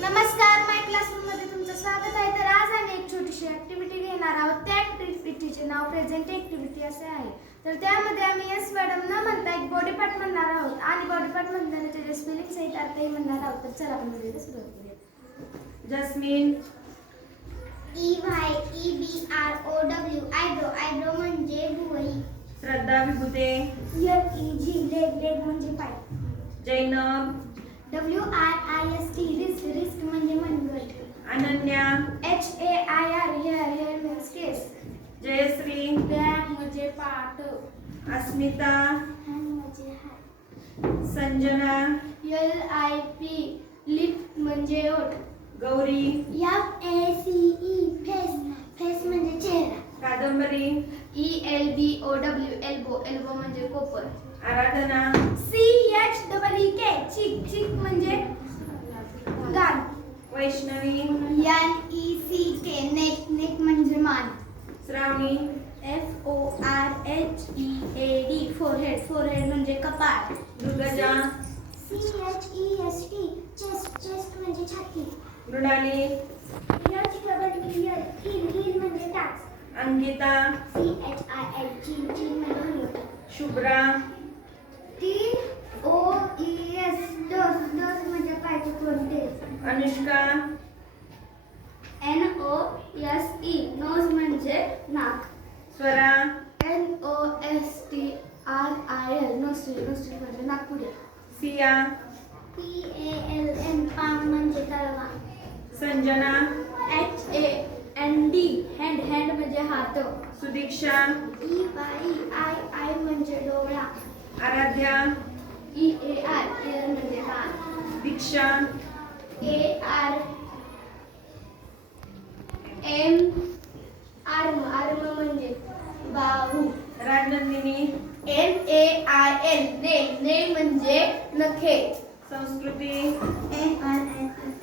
नमस्कार, माय क्लासरूममध्ये तुमचं स्वागत आहे. तर आज आम्ही एक छोटीशी ॲक्टिव्हिटी घेणार आहोत. त्या ॲक्टिव्हिटीचे नाव प्रेझेंट ॲक्टिव्हिटी असे आहे. तर त्यामध्ये आम्ही यस मॅडम न म्हणता एक बॉडी पार्ट म्हणणार आहोत आणि बॉडी पार्ट म्हणताना त्याचे स्पेलिंग सहित अर्थही म्हणणार आहोत. तर चला आपण व्हिडिओला सुरुवात करूया. जस्मिन. EYEBROW आयब्रो म्हणजे भुवई. श्रद्धा विभूते. LEG लेग म्हणजे पाय. जैनब. WRIST रिस्ट म्हणजे मनगट. अनन्या. HAIR हेअर मीन्स केस. जयश्री. बॅग म्हणजे पाठ. अस्मिता. हॅन्ड म्हणजे हात. संजना. LIP लिप म्हणजे ओठ. गौरी. FACE फेस म्हणजे चेहरा. कादंबरी. ELBOW एल्बो म्हणजे कोपर. आराधना. CHEEK चीक म्हणजे गाल. वैष्णवी. NECK नेक म्हणजे मान. श्रावणी. FORHEAD फोरहेड म्हणजे कपाळ. दुर्गजा. चेस्ट म्हणजे छाती. मृणाली. हील म्हणजे टाच. अंकिता. CHIL चीन म्हणजे हलवटा. शुभ्रा. TOES डोस म्हणजे पायचे कोणते. अनुष्का. NOSE नोज म्हणजे नाक. स्वरा. NOSTRIL नोस्ट्रिल म्हणजे नाकपुडी. सिया. PALM पाम म्हणजे तळवा. संजना. HAND हँड म्हणजे हात. सुदीक्षा. EYEI म्हणजे डोळा. आराध्या. EAR एअर म्हणजे हात. दीक्षा. आर्म म्हणजे बाहू. राजनंदिनी. NAIL नेल म्हणजे नखे. संस्कृती. NRNS